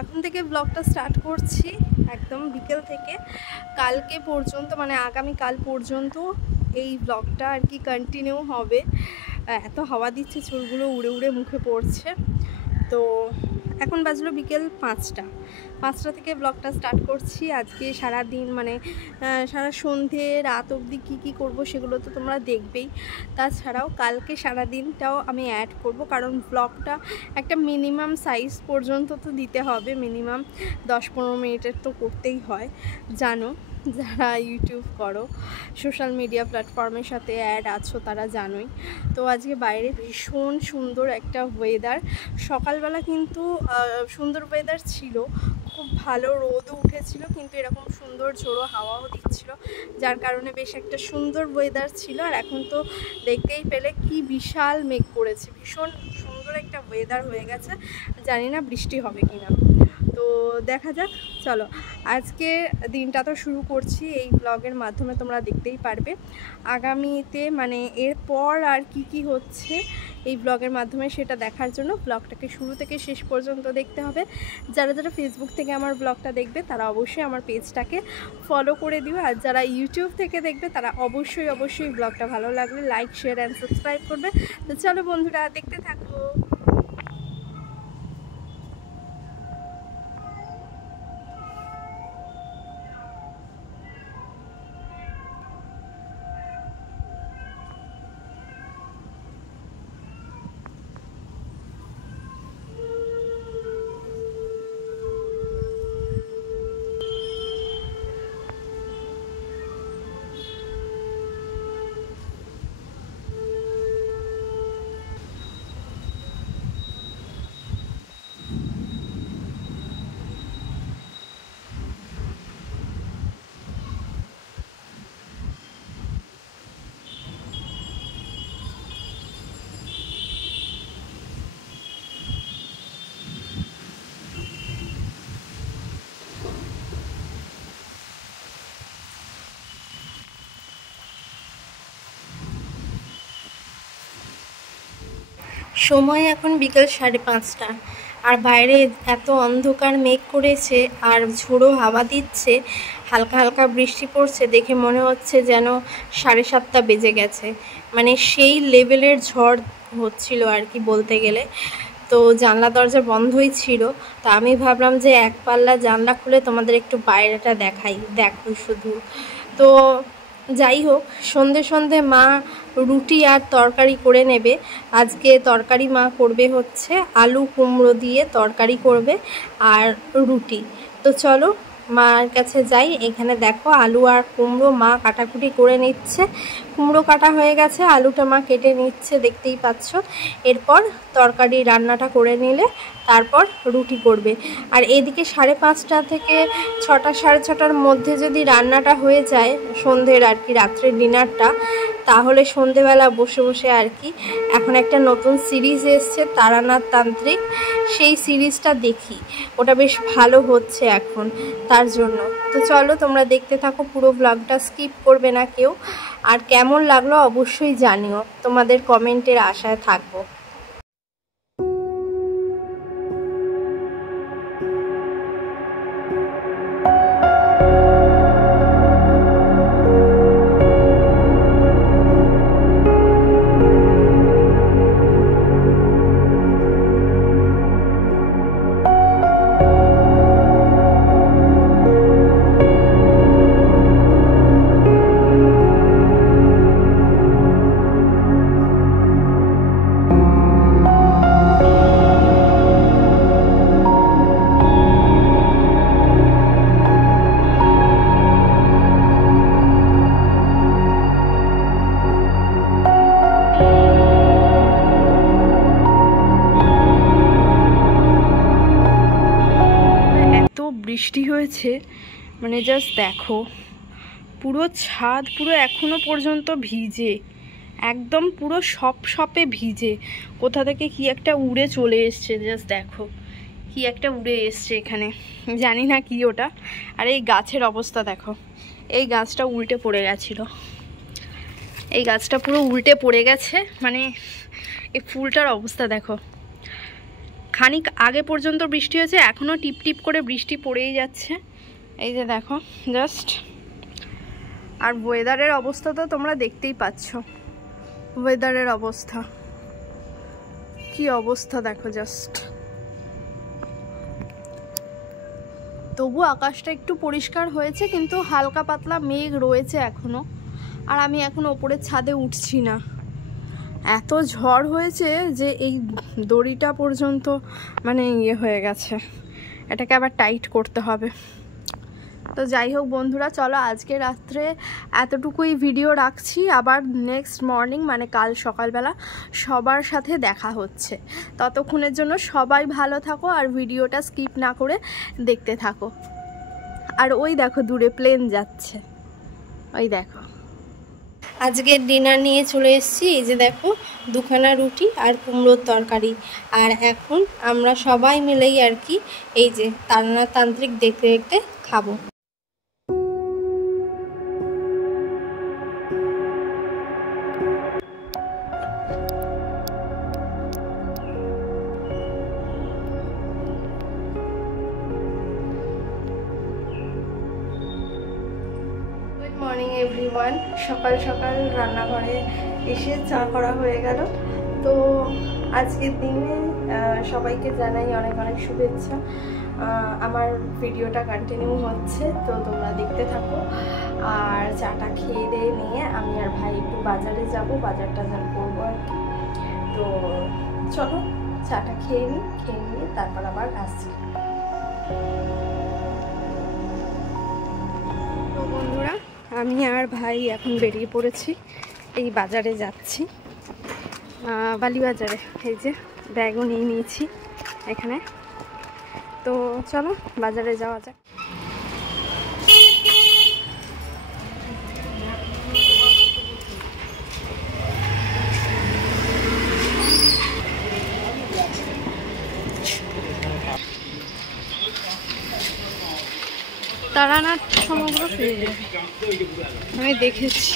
এখন থেকে ব্লগটা স্টার্ট করছি একদম বিকেল থেকে কালকে পর্যন্ত, মানে আগামীকাল পর্যন্ত এই ব্লগটা আর কি কন্টিনিউ হবে। এত হাওয়া দিচ্ছে, চুলগুলো উড়ে উড়ে মুখে পড়ছে। তো এখন বাজলো বিকেল 5টা থেকে ব্লগটা স্টার্ট করছি। আজকে সারা দিন মানে সারা সন্ধে রাত অবধি কী করব সেগুলো তো তোমরা দেখবেই। তাছাড়াও কালকে সারা দিনটাও আমি অ্যাড করব, কারণ ব্লগটা একটা মিনিমাম সাইজ পর্যন্ত তো দিতে হবে, মিনিমাম 10-15 মিনিটের তো করতেই হয়। জানো যারা ইউটিউব করো, সোশ্যাল মিডিয়া প্ল্যাটফর্মের সাথে অ্যাড আছো তারা জানোই। তো আজকে বাইরে ভীষণ সুন্দর একটা ওয়েদার। সকালবেলা কিন্তু সুন্দর ওয়েদার ছিল, খুব ভালো রোদও উঠেছিল, কিন্তু এরকম সুন্দর ঝোড়ো হাওয়াও দিচ্ছিল, যার কারণে বেশ একটা সুন্দর ওয়েদার ছিল। আর এখন তো দেখতেই পেলে কি বিশাল মেঘ করেছে, ভীষণ সুন্দর একটা ওয়েদার হয়ে গেছে। জানি না বৃষ্টি হবে কিনা, তো দেখা যাক। চলো আজকে দিনটা তো শুরু করছি এই ব্লগের মাধ্যমে, তোমরা দেখতেই পারবে আগামীতে মানে এরপর আর কি হচ্ছে এই ব্লগের মাধ্যমে, সেটা দেখার জন্য ব্লগটাকে শুরু থেকে শেষ পর্যন্ত দেখতে হবে। যারা যারা ফেসবুক থেকে আমার ব্লগটা দেখবে তারা অবশ্যই আমার পেজটাকে ফলো করে দিও, আর যারা ইউটিউব থেকে দেখবে তারা অবশ্যই ব্লগটা ভালো লাগলে লাইক, শেয়ার অ্যান্ড সাবস্ক্রাইব করবে। তো চলো বন্ধুরা, দেখতে থাকো। সময় এখন বিকেল 5:30, আর বাইরে এত অন্ধকার মেঘ করেছে আর ঝোড়ো হাওয়া দিচ্ছে, হালকা হালকা বৃষ্টি পড়ছে, দেখে মনে হচ্ছে যেন 7:30 বেজে গেছে। মানে সেই লেভেলের ঝড় হচ্ছিল আর কি বলতে গেলে। তো জানলা দরজা বন্ধই ছিল, তো আমি ভাবলাম যে এক পাল্লা জানলা খুলে তোমাদের একটু বাইরেটা দেখাই, দেখো শুধু। তো যাই হোক, সন্ধে মা রুটি আর তরকারি করে নেবে। আজকে তরকারি মা করবে হচ্ছে আলু কুমড়ো দিয়ে তরকারি করবে আর রুটি। তো চলো মার কাছে যাই। এখানে দেখো আলু আর কুমড়ো মা কাটাকুটি করে নিচ্ছে। কুমড়ো কাটা হয়ে গেছে, আলুটা মা কেটে নিচ্ছে, দেখতেই পাচ্ছ। এরপর তরকারি রান্নাটা করে নিলে তারপর রুটি করবে। আর এদিকে 5:30 থেকে 6টা 6:30টার মধ্যে যদি রান্নাটা হয়ে যায় সন্ধ্যের আর কি রাত্রের ডিনারটা, তাহলে সন্ধেবেলা বসে বসে আর কি, এখন একটা নতুন সিরিজ এসছে তারানাথ তান্ত্রিক, সেই সিরিজটা দেখি। ওটা বেশ ভালো হচ্ছে এখন, তার জন্য। তো চলো তোমরা দেখতে থাকো, পুরো ব্লগটা স্কিপ করবে না কেউ। আর কেমন লাগলো অবশ্যই জানিও, তোমাদের কমেন্টের আশায় থাকবো। বৃষ্টি হয়েছে মানে জাস্ট দেখো, পুরো ছাদ পুরো এখনো পর্যন্ত ভিজে, একদম পুরো সপে ভিজে। কোথা থেকে কি একটা উড়ে চলে এসছে, জাস্ট দেখো কি একটা উড়ে এসছে এখানে, জানি না কি ওটা। আর এই গাছের অবস্থা দেখো, এই গাছটা উল্টে পড়ে গেছিলো, এই গাছটা পুরো উল্টে পড়ে গেছে। মানে এই ফুলটার অবস্থা দেখো, খানিক আগে পর্যন্ত বৃষ্টি হয়েছে, এখনও টিপ টিপ করে বৃষ্টি পড়েই যাচ্ছে। এই যে দেখো জাস্ট, আর ওয়েদারের অবস্থা তো তোমরা দেখতেই পাচ্ছ। ওয়েদারের অবস্থা কি অবস্থা দেখো জাস্ট। তবু আকাশটা একটু পরিষ্কার হয়েছে, কিন্তু হালকা পাতলা মেঘ রয়েছে এখনো। আর আমি এখন ওপরের ছাদে উঠছি না, এত ঝড় হয়েছে যে এই দড়িটা পর্যন্ত মানে ইয়ে হয়ে গেছে, এটাকে আবার টাইট করতে হবে। তো যাই হোক বন্ধুরা, চলো আজকে রাত্রে এতটুকুই ভিডিও রাখছি। আবার নেক্সট মর্নিং মানে কাল সকালবেলা সবার সাথে দেখা হচ্ছে। ততক্ষণের জন্য সবাই ভালো থাকো আর ভিডিওটা স্কিপ না করে দেখতে থাকো। আর ওই দেখো দূরে প্লেন যাচ্ছে, ওই দেখো। আজকে ডিনার নিয়ে চলে এসেছি। এই যে দেখো, দুখানা রুটি আর কুমড়োর তরকারি। আর এখন আমরা সবাই মিলেই আর কি এই যে তান্ত্রিক দেখতে দেখতে খাবো। মর্নিং এভরিওয়ান, সকাল সকাল রান্নাঘরে এসে চা করা হয়ে গেল। তো আজকের দিনে সবাইকে জানাই অনেক অনেক শুভেচ্ছা। আমার ভিডিওটা কন্টিনিউ হচ্ছে, তো তোমরা দেখতে থাকো। আর চাটা খেয়ে দিয়ে নিয়ে আমি আর ভাই একটু বাজারে যাব, বাজার টাজার করবো আর কি। তো চলো চাটা খেয়ে নিয়ে তারপর আবার আসছি। তো বন্ধুরা, আমি আর ভাই এখন বেরিয়ে পড়েছি, এই বাজারে যাচ্ছি, বালিবাজারে। এই যে ব্যাগও নিয়ে নিয়েছি এখানে। তো চলো বাজারে যাওয়া যাক। তারানাথ সমগ্র পেয়ে যাবে, আমি দেখেছি।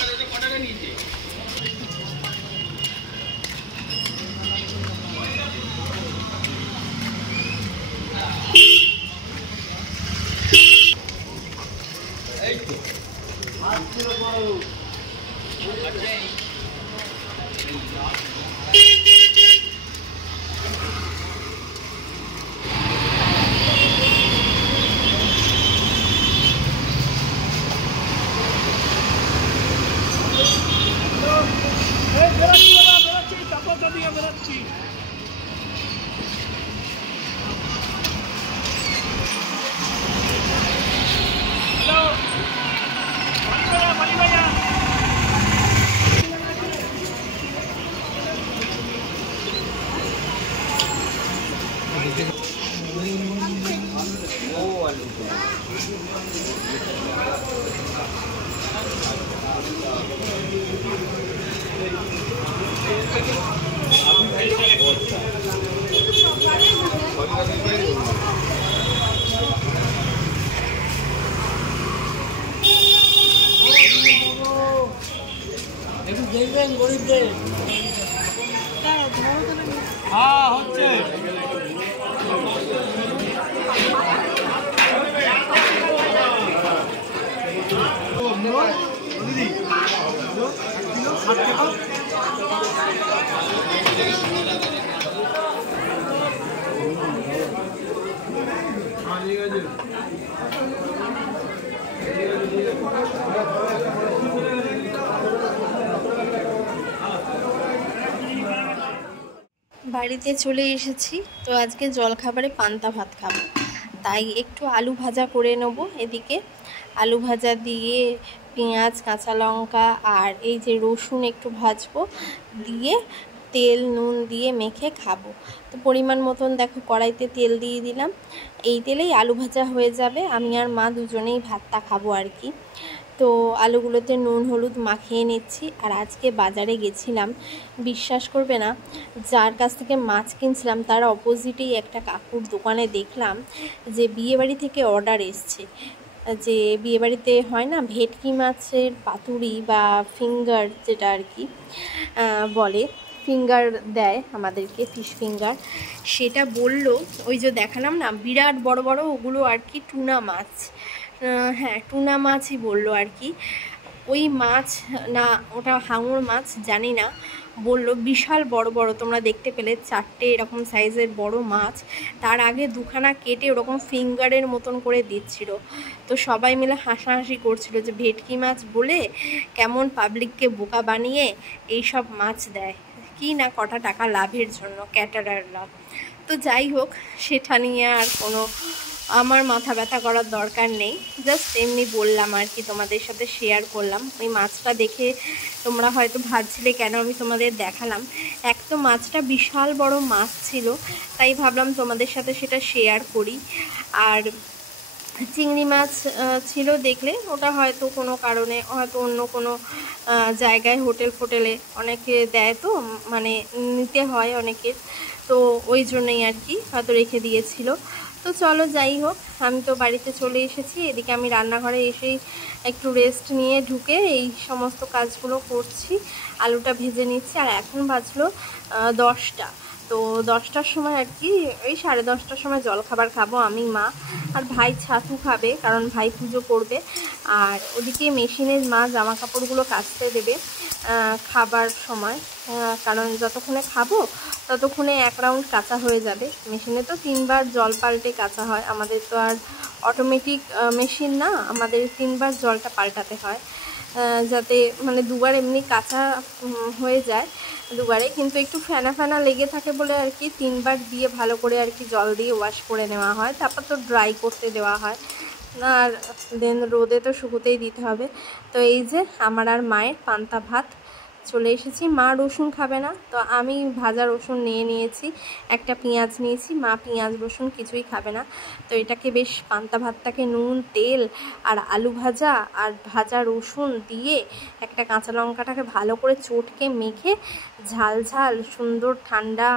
একটু দেখবেন গরিবদের। হ্যাঁ হচ্ছে। বাড়িতে চলে এসেছি। তো আজকে জলখাবারে পান্তা ভাত খাবো, তাই একটু আলু ভাজা করে নেব। এদিকে আলু ভাজা দিয়ে পেঁয়াজ, কাঁচা লঙ্কা আর এই যে রসুন একটু ভাজবো, দিয়ে তেল নুন দিয়ে মেখে খাবো। তো পরিমাণ মতন দেখো কড়াইতে তেল দিয়ে দিলাম, এই তেলেই আলু ভাজা হয়ে যাবে। আমি আর মা দুজনেই ভাতটা খাবো আর কি। তো আলুগুলোতে নুন হলুদ মাখিয়ে নিচ্ছি। আর আজকে বাজারে গেছিলাম, বিশ্বাস করবে না, যার কাছ থেকে মাছ কিনছিলাম তার অপোজিটেই একটা কাকুর দোকানে দেখলাম যে বিয়েবাড়ি থেকে অর্ডার এসছে, যে বিয়েবাড়িতে হয় না ভেটকি মাছের পাতুরি বা ফিঙ্গার যেটা আর কি বলে, ফিঙ্গার দেয় আমাদেরকে, ফিশ ফিঙ্গার। সেটা বললো, ওই যে দেখালাম না বিরাট বড় বড়, ওগুলো আর কি টুনা মাছ। হ্যাঁ টুনা মাছই বললো আর কি। ওই মাছ না ওটা হাঙর মাছ জানি না, বললো বিশাল বড় বড়, তোমরা দেখতে পেলে 4টে এরকম সাইজের বড় মাছ। তার আগে দুখানা কেটে ওরকম ফিঙ্গারের মতন করে দিচ্ছিল। তো সবাই মিলে হাসাহাসি করছিল যে ভেটকি মাছ বলে কেমন পাবলিককে বোকা বানিয়ে এই সব মাছ দেয়, কি না কটা টাকা লাভের জন্য ক্যাটারাররা। তো যাই হোক, সেটা নিয়ে আর কোনো আমার মাথা ব্যথা করার দরকার নেই, জাস্ট এমনি বললাম আর কি, তোমাদের সাথে শেয়ার করলাম। ওই মাছটা দেখে তোমরা হয়তো ভাবছিলে কেন আমি তোমাদের দেখালাম। এক তো মাছটা বিশাল বড় মাছ ছিল, তাই ভাবলাম তোমাদের সাথে সেটা শেয়ার করি। আর চিংড়ি মাছ ছিল দেখলে, ওটা হয়তো কোনো কারণে, হয়তো অন্য কোনো জায়গায় হোটেল ফোটেলে অনেকে দেয়, তো মানে নিতে হয় অনেকের, তো ওই জন্যই আর কি হয়তো রেখে দিয়েছিল। তো চলো যাই হোক, আমি তো বাড়িতে চলে এসেছি। এদিকে আমি রান্নাঘরে এসেই একটু রেস্ট নিয়ে ঢুকে এই সমস্ত কাজগুলো করছি, আলুটা ভেজে নিচ্ছি। আর এখন বাজলো 10টা। তো 10টার সময় আর কি, ওই 10:30টার সময় জলখাবার খাবো আমি, মা আর ভাই ছাতু খাবে, কারণ ভাই পুজো করবে। আর ওদিকে মেশিনের মা জামা কাপড়গুলো কাচতে দেবে খাবার সময়, কারণ যতক্ষণে খাবো ততক্ষণে 1 রাউন্ড কাচা হয়ে যাবে। মেশিনে তো 3বার জল পাল্টে কাচা হয়, আমাদের তো আর অটোমেটিক মেশিন না, আমাদের 3বার জলটা পাল্টাতে হয়, যাতে মানে 2বার এমনি কাঁচা হয়ে যায়, 2বারে কিন্তু একটু ফেনা ফেনা লেগে থাকে বলে আর কি 3বার দিয়ে ভালো করে আর কি জল দিয়ে ওয়াশ করে নেওয়া হয়, তারপর তো ড্রাই করতে দেওয়া হয়, আর দেন রোদে তো শুকোতেই দিতে হবে। তো এই যে আমার আর মায়ের পান্তা ভাত চলে এসেছি। মা রসুন খাবে না, তো আমি ভাজা রসুন নিয়ে নিয়েছি, একটা পেঁয়াজ নিয়েছি, মা পেঁয়াজ রসুন কিছুই খাবে না। তো এটাকে বেশ পান্তা ভাতটাকে নুন তেল আর আলু ভাজা আর ভাজা রসুন দিয়ে একটা কাঁচা লঙ্কাটাকে ভালো করে চটকে মেখে ঝাল ঝাল সুন্দর ঠান্ডা,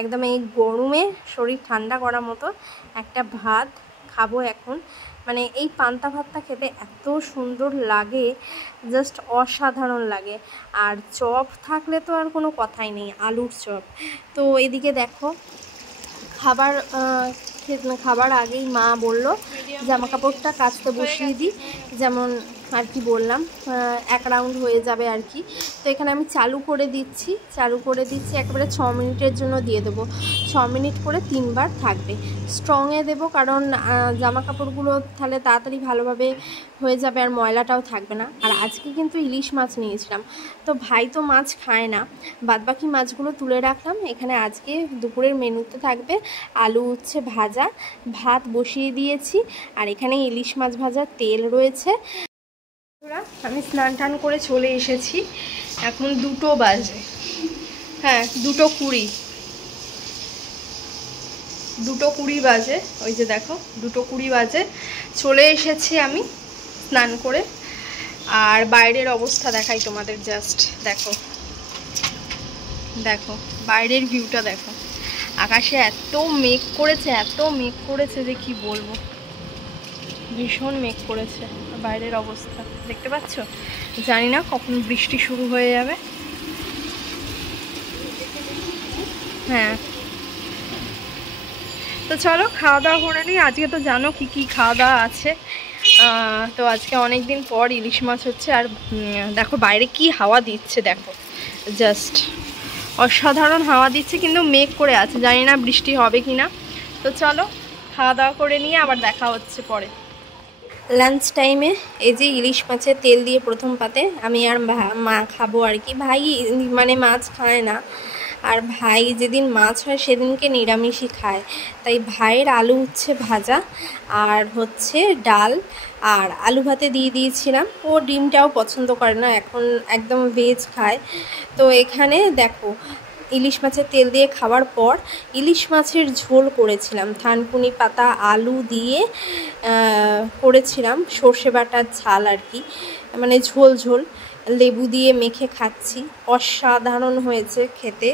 একদম এই গরমে শরীর ঠান্ডা করার মতো একটা ভাত খাবো এখন। মানে এই পান্তা ভাতটা খেতে এত সুন্দর লাগে, জাস্ট অসাধারণ লাগে। আর চপ থাকলে তো আর কোনো কথাই নেই, আলুর চপ। তো এদিকে দেখো খাবার আগেই মা বলল জামা কাপড়টা কাচতে বসিয়ে দিই, যেমন আর কি বললাম 1 রাউন্ড হয়ে যাবে আর কি। তো এখানে আমি চালু করে দিচ্ছি একেবারে 6 মিনিটের জন্য দিয়ে দেবো, 6 মিনিট করে 3বার থাকবে। স্ট্রংয়ে দেবো, কারণ জামা কাপড়গুলো তাহলে তাড়াতাড়ি ভালোভাবে হয়ে যাবে আর ময়লাটাও থাকবে না। আর আজকে কিন্তু ইলিশ মাছ নিয়েছিলাম, তো ভাই তো মাছ খায় না, বাদবাকি মাছগুলো তুলে রাখলাম। এখানে আজকে দুপুরের মেনুতে থাকবে আলু উচ্ছে ভাজা, ভাত বসিয়ে দিয়েছি, আর এখানে ইলিশ মাছ ভাজার তেল রয়েছে। আমি স্নান টান করে চলে এসেছি, এখন 2টো বাজে, হ্যাঁ 2:20 বাজে, ওই যে দেখো 2:20 বাজে চলে এসেছি আমি স্নান করে। আর বাইরের অবস্থা দেখাই তোমাদের, জাস্ট দেখো বাইরের ভিউটা দেখো, আকাশে এত মেঘ করেছে যে কি বলবো, ভীষণ মেঘ করেছে। বাইরের অবস্থা দেখতে পাচ্ছ, জানি না কখন বৃষ্টি শুরু হয়ে যাবে। হ্যাঁ তো চলো খাওয়া দাওয়া করে নিই। আজকে তো জানো কি খাওয়া দাওয়া আছে, তো আজকে অনেক দিন পর ইলিশ মাছ হচ্ছে। আর দেখো বাইরে কি হাওয়া দিচ্ছে, দেখো জাস্ট অসাধারণ হাওয়া দিচ্ছে, কিন্তু মেঘ করে আছে, জানি না বৃষ্টি হবে কি না। তো চলো খাওয়া দাওয়া করে নিয়ে আবার দেখা হচ্ছে পরে। লাঞ্চ টাইমে এই যে ইলিশ মাছের তেল দিয়ে প্রথম পাতে আমি আর মা খাবো আর কি। ভাই মানে মাছ খায় না, আর ভাই যেদিন মাছ হয় সেদিনকে নিরামিষই খায়, তাই ভাইয়ের আলু উচ্ছে ভাজা আর হচ্ছে ডাল আর আলু ভাতে দিয়ে দিয়েছিলাম। ও ডিমটাও পছন্দ করে না, এখন একদম ভেজ খায়। তো এখানে দেখো ইলিশ মাছের তেল দিয়ে খাওয়ার পর ইলিশ মাছের ঝোল করেছিলাম, থানকুনি পাতা আলু দিয়ে করেছিলাম, সর্ষে বাটার ঝাল আর কি, মানে ঝোল লেবু দিয়ে মেখে খাচ্ছি, অসাধারণ হয়েছে খেতে।